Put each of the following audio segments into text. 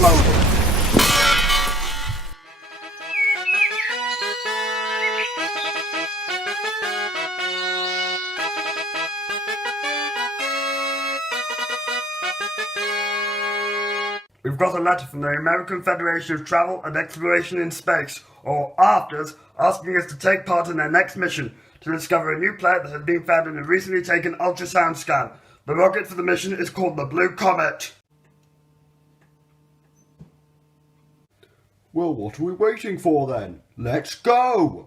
exploded. We've got a letter from the American Federation of Travel and Exploration in Space, or AFTRS, asking us to take part in their next mission to discover a new planet that has been found in a recently taken ultrasound scan. The rocket for the mission is called the Blue Comet. Well, what are we waiting for then? Let's go!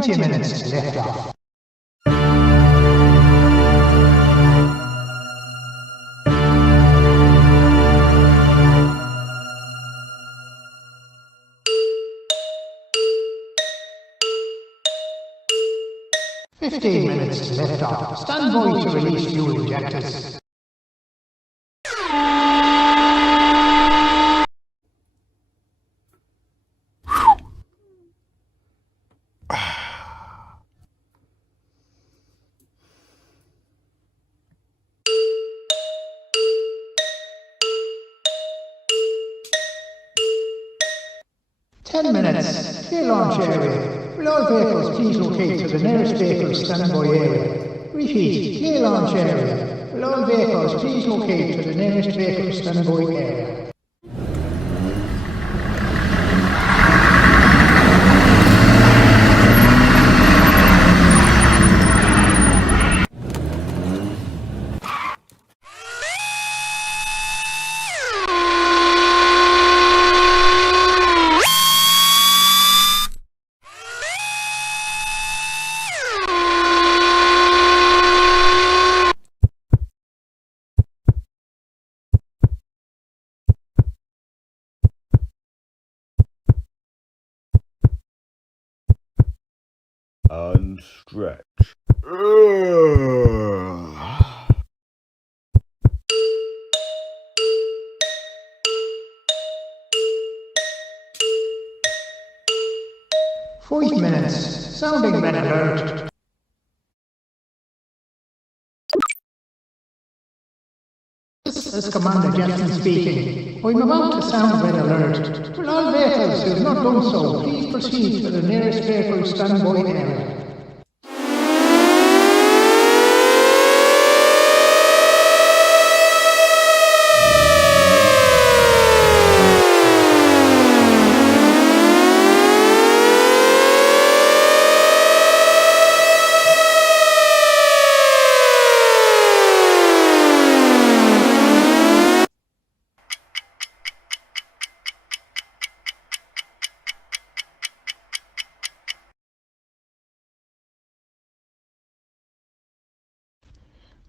Minutes to lift off. Minutes to lift off. Stand by to release fuel injectors. Minutes. Clear launch area. Will all vehicles please locate to the nearest vehicle standby area? Repeat. Clear launch area. Will all vehicles please locate to the nearest vehicle standby area? And stretch. 5 minutes. Sounding red alert. This is Commander Jensen speaking. I'm about to sound red alert. Will all vehicles who have not done so please proceed to the nearest vehicle standby area?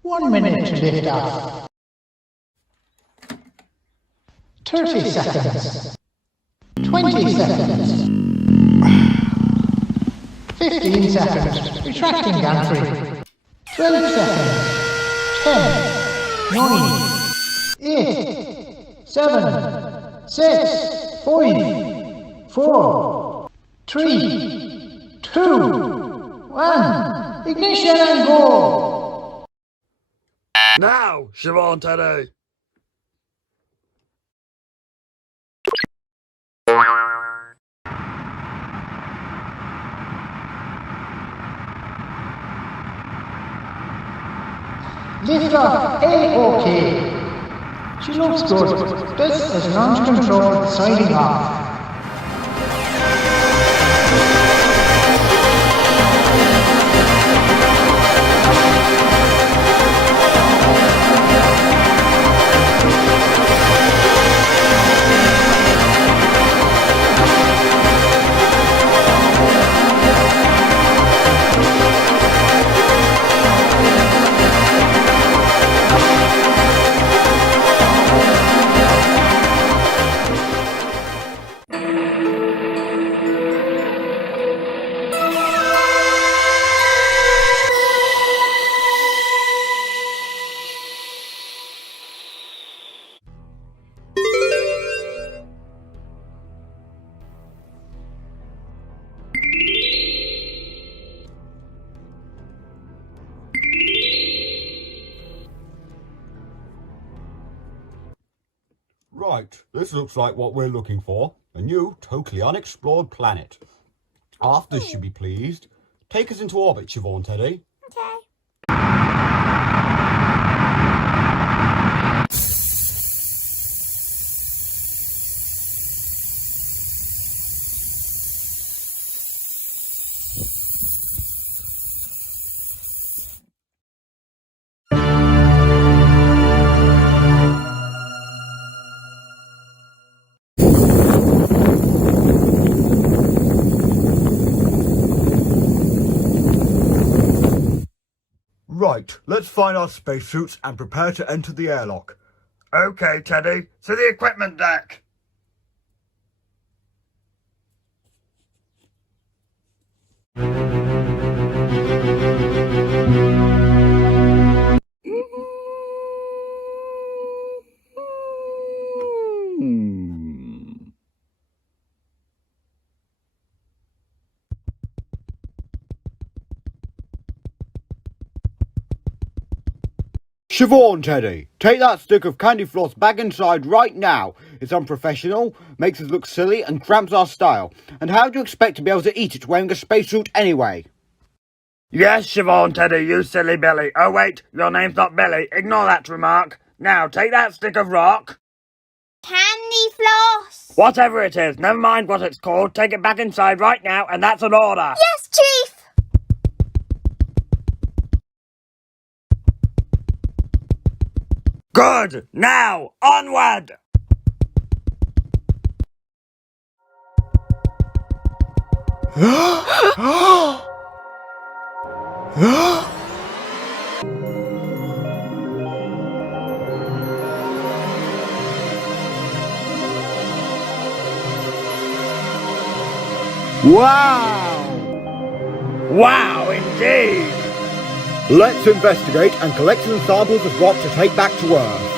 One minute to lift off. 30 seconds. 20 seconds. 15 seconds. Retracting gantry. 12 seconds. 10, 9, 8, 7, 6, 5, 4, 3, 2, 1, ignition and go! Now, Siobhán Teddy. Liftoff A-OK. She looks good. This is launch control signing off. Right, this looks like what we're looking for. A new, totally unexplored planet. Afters should be pleased. Take us into orbit, Siobhán Teddy. Okay. Right, let's find our spacesuits and prepare to enter the airlock. Okay, Teddy, to the equipment deck. Siobhán Teddy, take that stick of candy floss back inside right now. It's unprofessional, makes us look silly and cramps our style. And how do you expect to be able to eat it wearing a spacesuit anyway? Yes, Siobhán Teddy, you silly Billy. Oh wait, your name's not Billy. Ignore that remark. Now, take that stick of rock. Candy floss! Whatever it is, never mind what it's called. Take it back inside right now, and that's an order. Yes, Chief! Good! Now, onward! Wow! Wow, indeed! Let's investigate and collect some samples of rock to take back to Earth.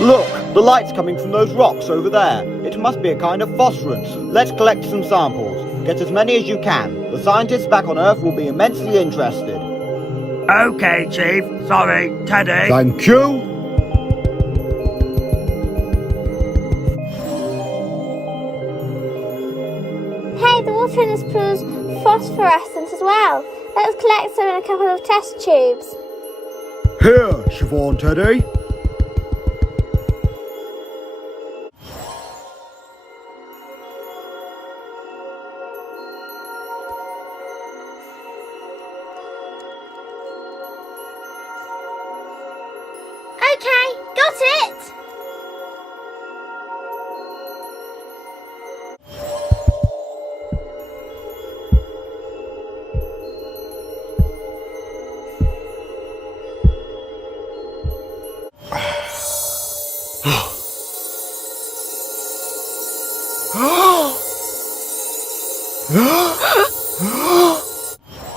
Look, the light's coming from those rocks over there. It must be a kind of phosphorus. Let's collect some samples. Get as many as you can. The scientists back on Earth will be immensely interested. Okay, Chief. Sorry, Teddy. Thank you. Hey, the water in this pool's phosphorescent as well. Let's collect some in a couple of test tubes. Here, Siobhán Teddy. Okay, got it!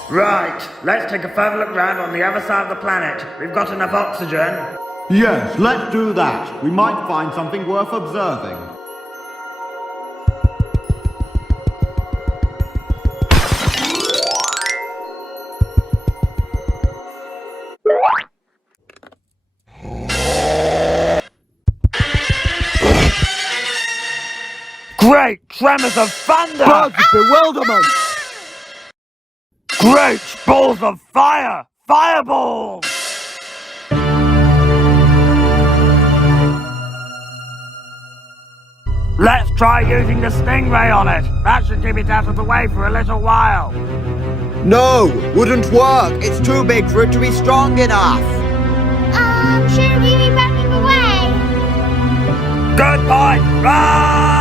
Right, let's take a further look round on the other side of the planet. We've got enough oxygen. Yes, let's do that. We might find something worth observing. Great tremors of thunder! Bursts of bewilderment! Great balls of fire! Fireballs! Let's try using the stingray on it. That should keep it out of the way for a little while. No, wouldn't work. It's too big for it to be strong enough. Shouldn't we be backing away? Good point! Run!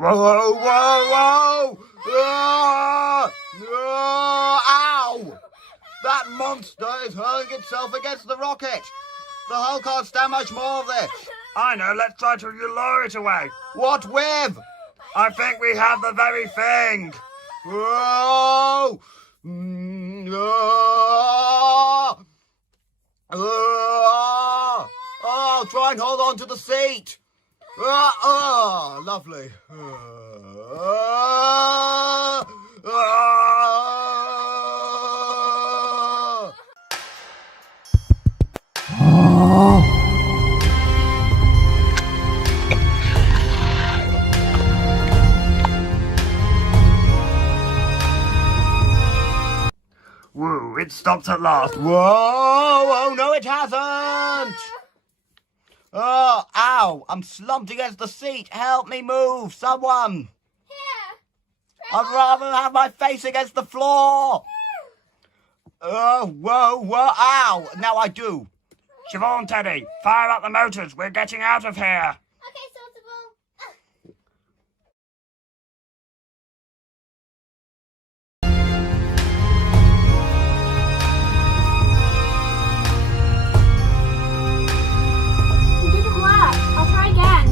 Whoa, whoa, whoa, whoa! Ow! That monster is hurling itself against the rocket. The hull can't stand much more of this. I know, let's try to lure it away. What with? I think we have the very thing. Whoa! Oh, try and hold on to the seat. Lovely. Woo, it stopped at last. Whoa! Oh, no, it hasn't! Oh, ow! I'm slumped against the seat. Help me move, someone! Here. I'd rather have my face against the floor. Oh, whoa, whoa, ow! Now I do. Siobhán Teddy, fire up the motors. We're getting out of here. Okay, Sorterble. It didn't work. I'll try again.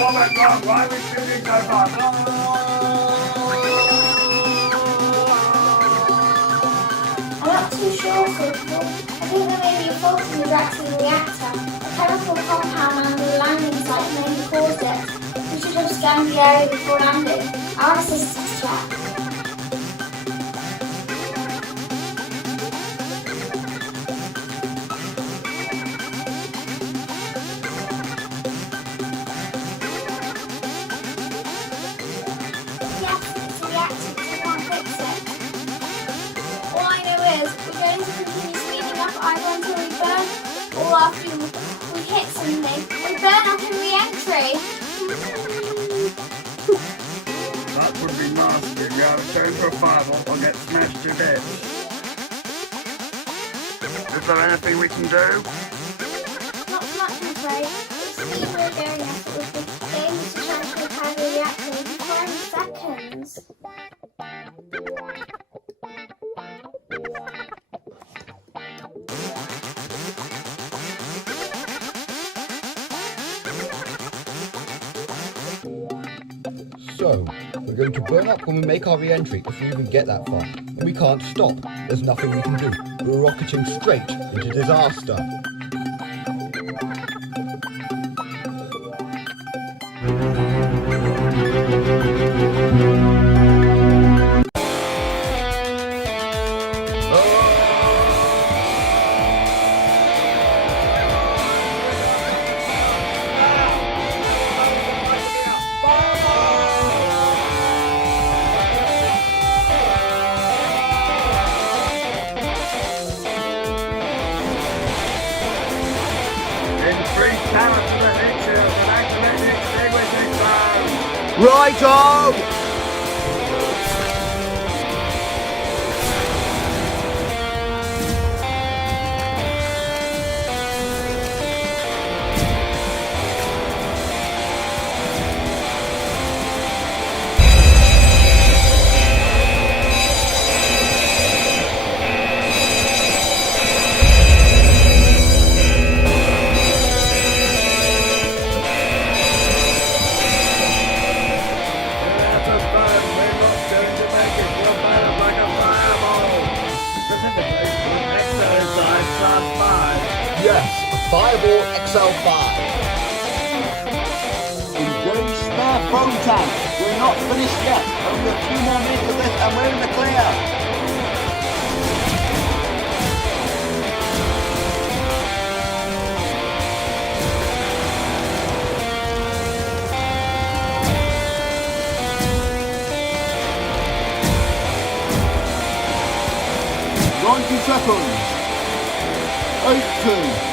What went wrong? Why are we shooting so fast? I'm not too sure, Sorterble. I think there may be a fault in the reactor. A chemical compound under the landing site may have caused it. We should have scanned the area before landing. Our assistance check. After we hit something, we burn up in re-entry. would be nasty. We either turn to a fireball or get smashed to bits. Is there anything we can do? Not much, I'm afraid. The speed we're going at it would be dangerous to try to repair the reactor in 10 seconds. So, we're going to burn up when we make our re-entry if we even get that far. And we can't stop. There's nothing we can do. We're rocketing straight into disaster. Righto! Fireball XL5. Engage spare foam tank. We're not finished yet. Only a few more minutes of this and we're in the clear. Seconds. 80.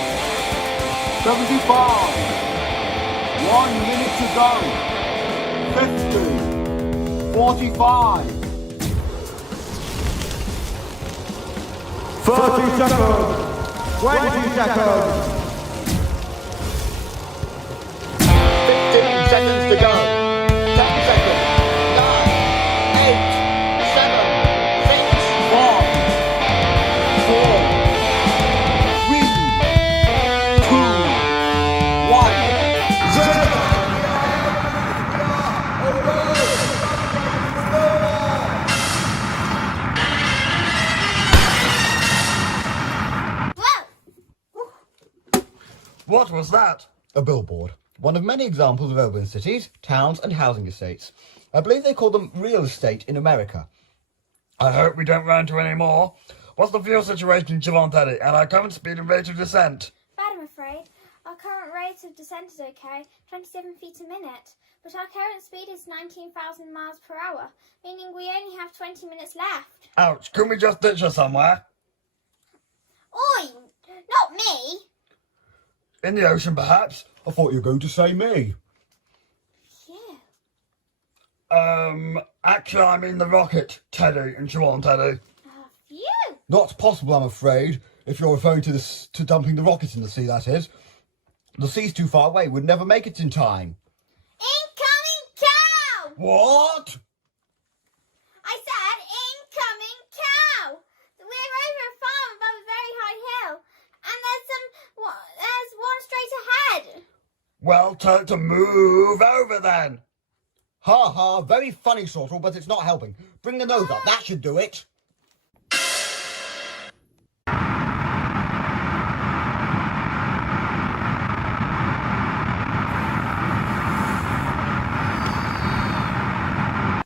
75. 1 minute to go. 50. 45. 30 seconds. 20 seconds. 15 seconds to go. 10 seconds. 9, 8, 7, 6, 5, 4, 3, 2, 1, 0. What was that? A billboard. One of many examples of urban cities, towns and housing estates. I believe they call them real estate in America. I hope we don't run into any more. What's the fuel situation, Siobhán Teddy, and our current speed and rate of descent? Bad, I'm afraid. Our current rate of descent is okay, 27 feet a minute, but our current speed is 19,000 miles per hour, meaning we only have 20 minutes left. Ouch, couldn't we just ditch her somewhere? Oi, not me. In the ocean, perhaps? I thought you were going to say me. Phew. Actually, I mean the rocket, Teddy and Siobhán Teddy. Phew. Not possible, I'm afraid, if you're referring to this, to dumping the rocket in the sea, that is. The sea's too far away, we'd never make it in time. Incoming cow! What? I said incoming cow! We're over a farm above a very high hill, and there's one straight ahead. Well, tell it to move over then. Ha ha, very funny, Sorterble, but it's not helping. Bring the nose up, that should do it.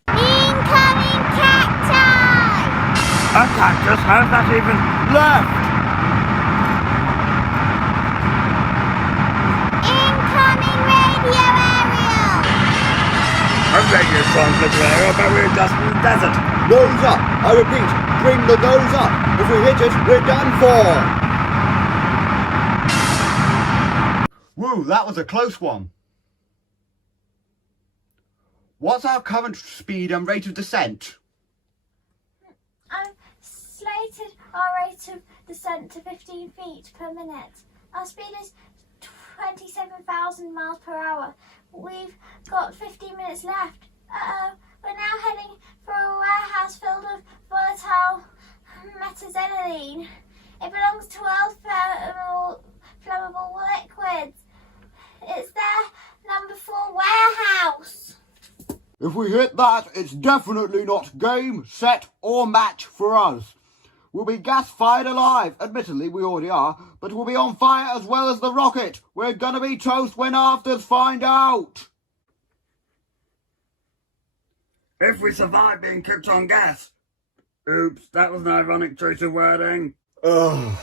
Incoming cacti! A cactus? How's that even left? Incoming radio aerial! A radio transmitter area, but we're just in the desert. Nose up, I repeat, bring the nose up. If we hit it, we're done for. Woo, that was a close one. What's our current speed and rate of descent? I've slated our rate of descent to 15 feet per minute. Our speed is 27,000 miles per hour. We've got 15 minutes left. We're now heading for a warehouse filled with volatile metaxylene. It belongs to flammable liquids. It's their number 4 warehouse. If we hit that, it's definitely not game, set or match for us. We'll be gas-fired alive. Admittedly, we already are, but we'll be on fire as well as the rocket. We're gonna be toast when afters find out. If we survive being cooked on gas. Oops, that was an ironic choice of wording. Ugh.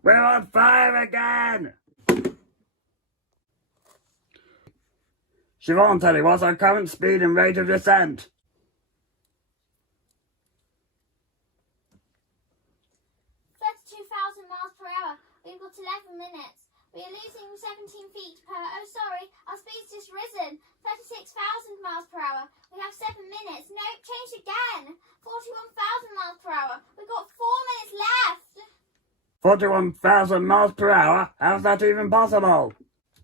We're on fire again! Siobhán Teddy, what's our current speed and rate of descent? 32,000 miles per hour. We've got 11 minutes. We are losing 17 feet per... Oh, sorry. Our speed's just risen. 36,000 miles per hour. We have 7 minutes. No, changed again. 41,000 miles per hour. We've got 4 minutes left. 41,000 miles per hour? How's that even possible?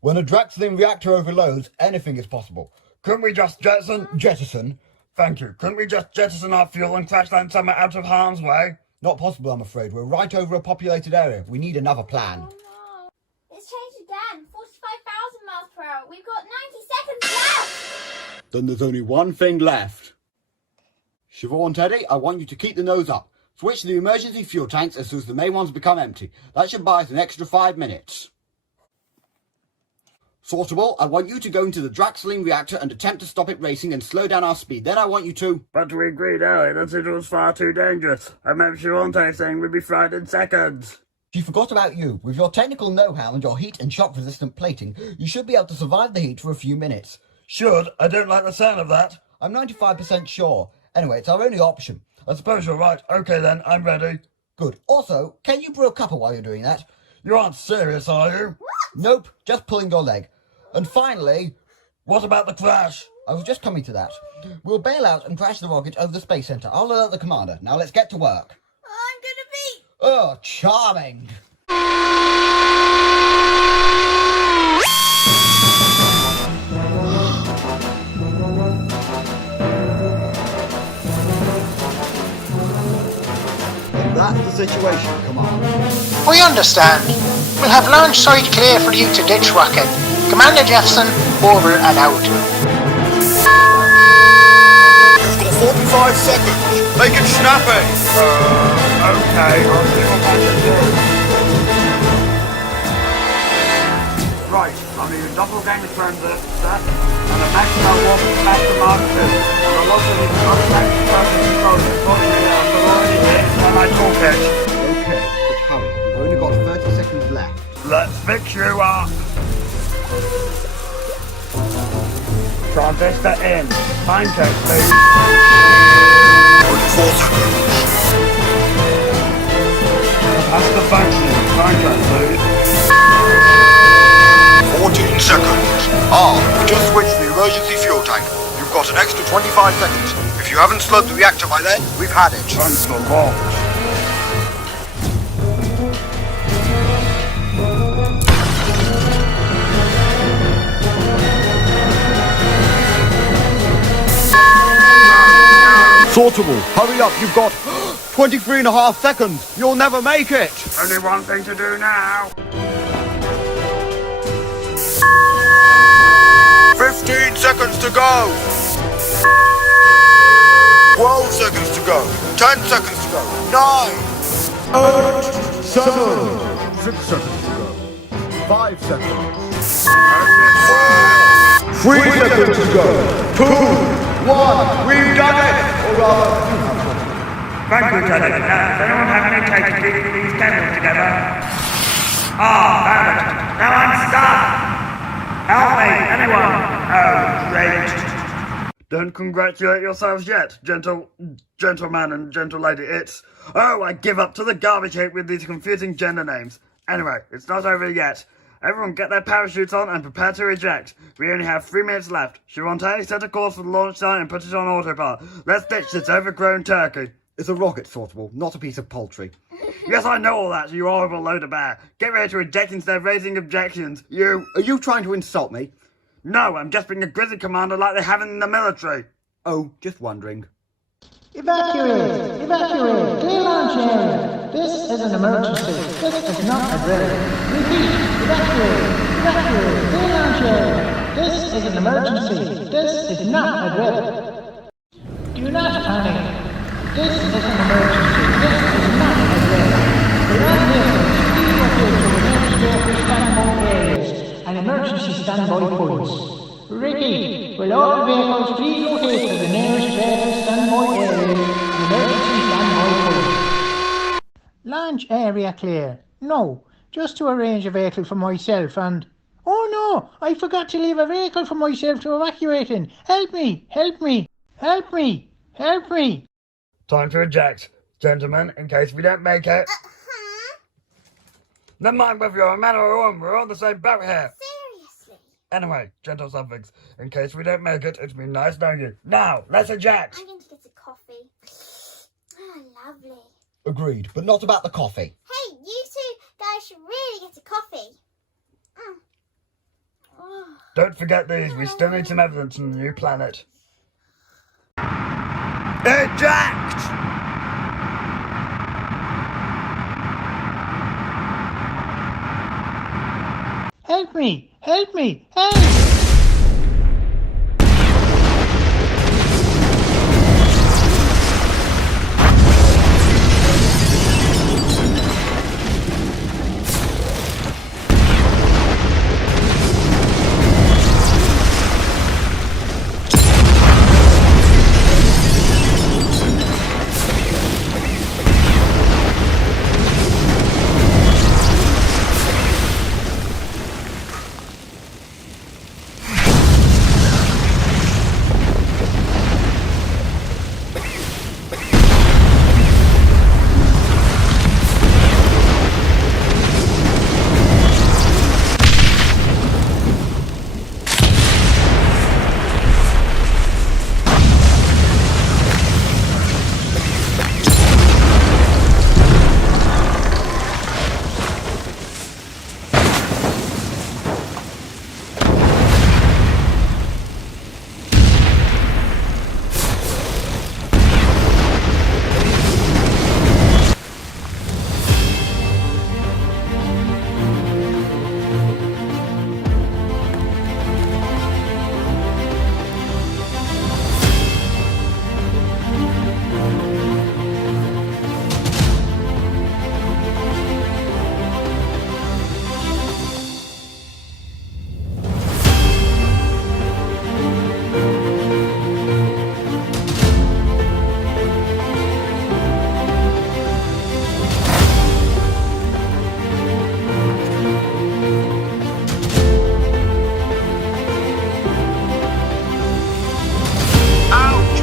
When a Draxling reactor overloads, anything is possible. Couldn't we just Jettison? Thank you. Couldn't we just jettison our fuel and crash land somewhere out of harm's way? Not possible, I'm afraid. We're right over a populated area. We need another plan. Oh, no. It's changed again. 45,000 miles per hour. We've got 90 seconds left. Then there's only one thing left. Siobhán Teddy, I want you to keep the nose up. Switch to the emergency fuel tanks as soon as the main ones become empty. That should buy us an extra 5 minutes. Sorterble, I want you to go into the Draxling reactor and attempt to stop it racing and slow down our speed. Then I want you to... But we agreed earlier that it was far too dangerous. I remember Siobhán Teddy saying we'd be fried in seconds. She forgot about you. With your technical know-how and your heat and shock resistant plating, you should be able to survive the heat for a few minutes. Should? I don't like the sound of that. I'm 95% sure. Anyway, it's our only option. I suppose you're right. Okay then, I'm ready. Good. Also, can you brew a cuppa while you're doing that? You aren't serious, are you? Nope, just pulling your leg. And finally... What about the crash? I was just coming to that. We'll bail out and crash the rocket over the space center. I'll alert the commander. Now let's get to work. I'm gonna be... Oh, charming. And that's the situation, Commander. We understand. We'll have launch site clear for you to ditch rocket. Commander Jefferson, over and out. You've got 45 seconds. Make it snappy. Okay, I'll see what I can do. Right, I'll need a doppelganger transistor and a maximum warp master mark 2. And I'll also need an untaxed process controller. Unfortunately, I've already hit on my toolkit. Okay, but hurry. We've only got 30 seconds left. Let's fix you up. Transistor in. Time check, please. 24 seconds. Master functioning. Time check, please. 14 seconds. We just switched the emergency fuel tank. You've got an extra 25 seconds. If you haven't slowed the reactor by then, we've had it. Thanks a lot. Sorterble, hurry up, you've got 23.5 seconds. You'll never make it. Only one thing to do now. 15 seconds to go. 12 seconds to go. 10 seconds to go. 9. 8. 7. 6 seconds to go. 5 seconds. 4. 3 seconds to go. 2, 1, we've done it! Or rather, you have done it. Thank you, Teddy. Now, does anyone have any tape to keep these candles together? Found it. Now I'm stuck. Help me, anyone. Oh, great. Don't congratulate yourselves yet, gentleman and gentle lady. It's... Oh, I give up to the garbage heap with these confusing gender names. Anyway, it's not over yet. Everyone get their parachutes on and prepare to eject. We only have 3 minutes left. Siobhán Teddy set a course for the launch site and put it on autopilot. Let's ditch this overgrown turkey. It's a rocket, Sorterble, not a piece of poultry. Yes, I know all that, you horrible load of bear. Get ready to eject instead of raising objections. Are you trying to insult me? No, I'm just being a grizzly commander like they have in the military. Oh, just wondering. Evacuate! Evacuate! Clear launch area! This is an emergency. This is not a drill. Repeat! Evacuate! Evacuate! Clear launch area! This is an emergency. This is not a drill. Do not panic. This is an emergency. This is not a drill. The land vehicles, please locate to the nearest vehicle standby areas and emergency standby points. Repeat, will all vehicles please locate to the nearest vehicle standby areas and emergency standby points. Launch area clear. No, just to arrange a vehicle for myself and... Oh no, I forgot to leave a vehicle for myself to evacuate in. Help me, help me, help me, help me. Time to eject. Gentlemen, in case we don't make it. Never mind whether you're a man or a woman, we're all in the same boat here. Seriously? Anyway, gentle subjects, in case we don't make it, it's been nice knowing you. Now, let's eject. I'm going to get a coffee. Ah, lovely. Agreed, but not about the coffee. Hey, you two guys should really get a coffee. Oh. Don't forget these, we still need some evidence on the new planet. Eject! Help me, help me, help!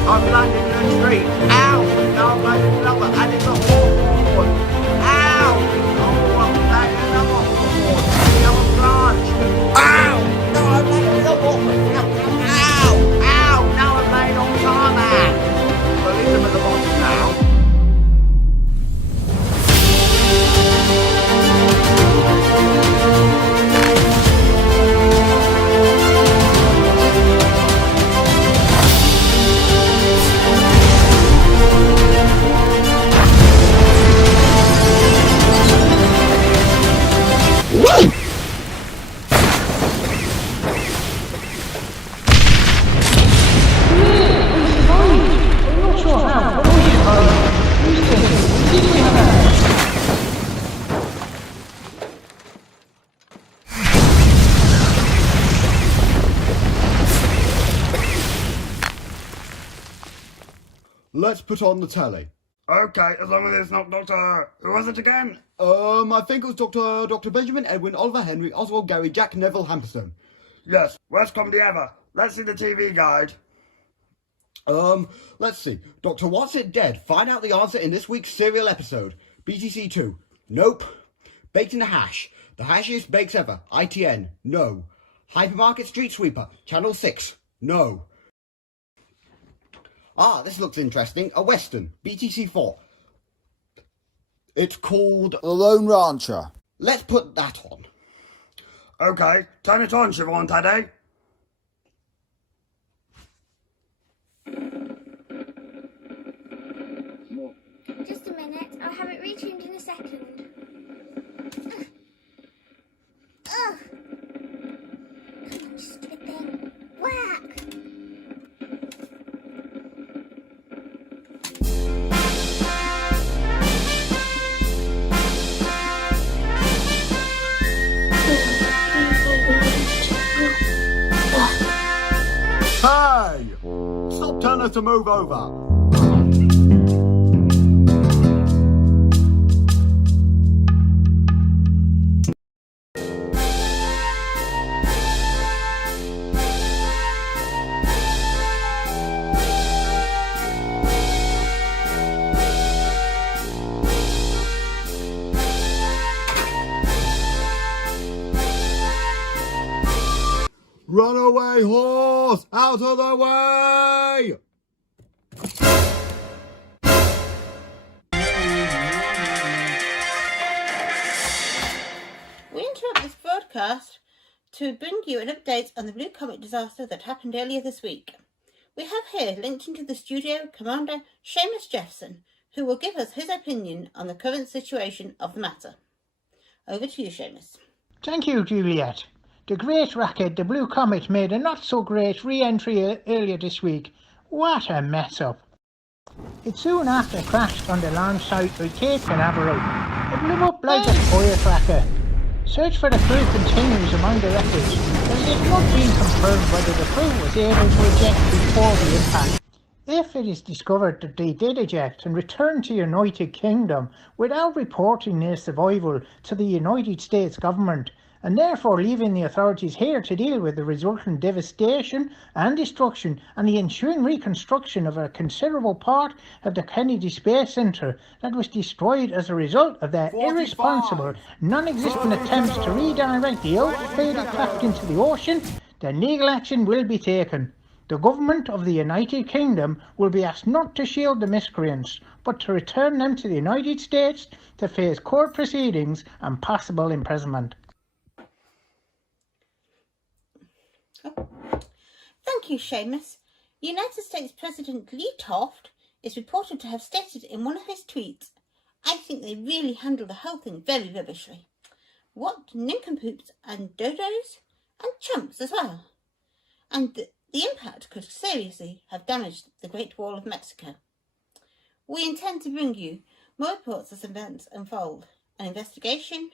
I've landed in a tree. Ow! Now I've landed in another, and it's a hawthorn. Ow! Oh, I've landed in another hawthorn. The other branch. Ow! Now I've landed in a hawthorn. Ow! Ow! Now I'm laying on tarmac. Well, at least I'm at the bottom now. let's put on the telly. Okay, as long as it's not Dr. Who was it again? I think it was Dr. Benjamin Edwin Oliver Henry Oswald Gary Jack Neville Hamperson. Yes, worst comedy ever. Let's see the TV guide. Let's see. Dr. What's It Dead? Find out the answer in this week's serial episode. BTC 2. Nope. Baked in the Hash. The hashiest bakes ever. ITN. No. Hypermarket Street Sweeper. Channel 6. No. Ah, this looks interesting. A Western. BTC 4. It's called The Lone Rancher. Let's put that on. Okay, turn it on, Siobhán Teddy. Just a minute, I'll have it retuned in a second. Ugh! Come on, stupid thing. Whack! Hey! Stop telling us to move over. Run away, horse! Out of the way! We interrupt this broadcast to bring you an update on the Blue Comet disaster that happened earlier this week. We have here, linked into the studio, Commander Seamus Jeffson, who will give us his opinion on the current situation of the matter. Over to you, Seamus. Thank you, Juliet. The great rocket, the Blue Comet, made a not-so-great re-entry earlier this week. What a mess-up. It soon after crashed on the launch site by Cape Canaveral. It blew up like a firecracker. Search for the crew continues among the wreckage, as it has not been confirmed whether the crew was able to eject before the impact. If it is discovered that they did eject and return to the United Kingdom without reporting their survival to the United States government, and therefore leaving the authorities here to deal with the resultant devastation and destruction and the ensuing reconstruction of a considerable part of the Kennedy Space Centre that was destroyed as a result of their irresponsible, non-existent attempts to redirect the ill-fated craft into the ocean, then legal action will be taken. The government of the United Kingdom will be asked not to shield the miscreants, but to return them to the United States to face court proceedings and possible imprisonment. Thank you, Seamus. United States President Lee Toft is reported to have stated in one of his tweets, "I think they really handled the whole thing very rubbishly. What nincompoops and dodos and chumps as well. And the impact could seriously have damaged the Great Wall of Mexico." We intend to bring you more reports as events unfold. An investigation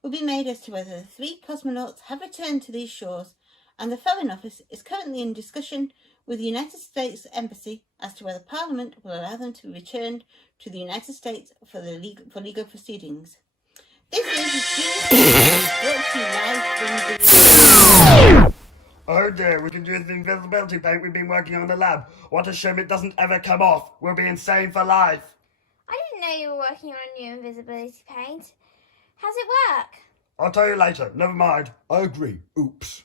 will be made as to whether the 3 cosmonauts have returned to these shores, and the Foreign Office is currently in discussion with the United States Embassy as to whether Parliament will allow them to be returned to the United States for legal proceedings. This is brought to you live from the... Oh dear, we can use the invisibility paint we've been working on in the lab. What a shame it doesn't ever come off. We'll be insane for life. I didn't know you were working on a new invisibility paint. How's it work? I'll tell you later. Never mind. I agree. Oops.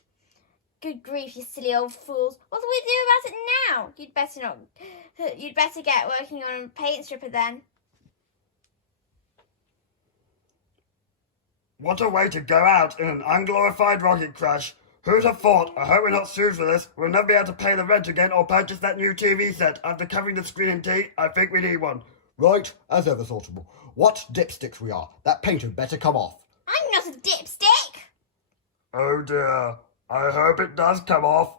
Good grief, you silly old fools. What do we do about it now? You'd better get working on a paint stripper then. What a way to go out in an unglorified rocket crash. Who'd have thought? I hope we're not sued for this. We'll never be able to pay the rent again or purchase that new TV set. After covering the screen in tea, I think we need one. Right, as ever, Sorterble. What dipsticks we are. That paint had better come off. I'm not a dipstick. Oh dear. I hope it does come off.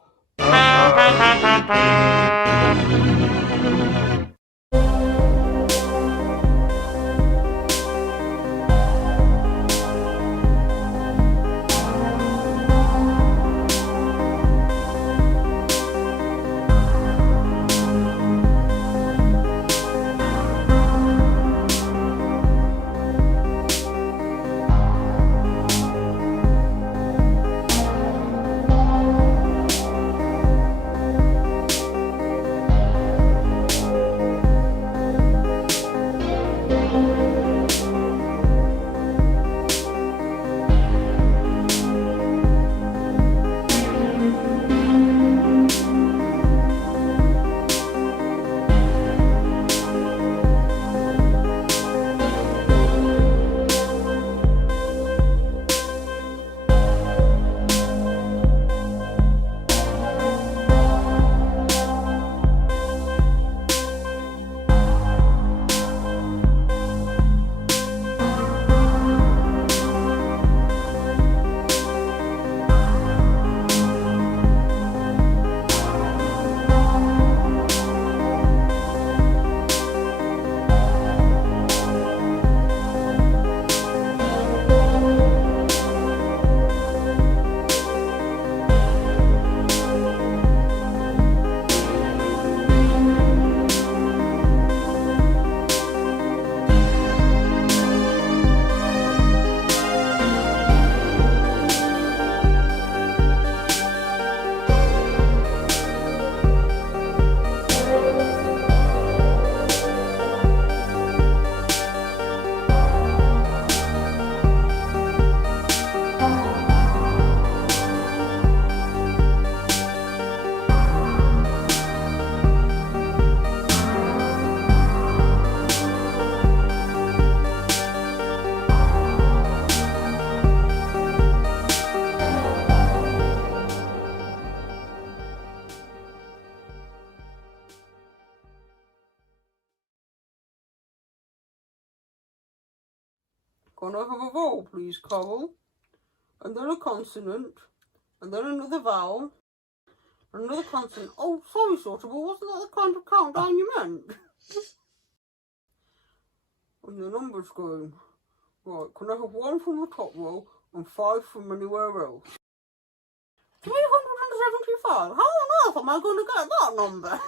Can I have a vowel, please, Carol? And then a consonant, and then another vowel, and another consonant. Oh, sorry, Sorterble, wasn't that the kind of countdown you meant? And the numbers going. Right, can I have 1 from the top row and 5 from anywhere else? 375? How on earth am I going to get that number?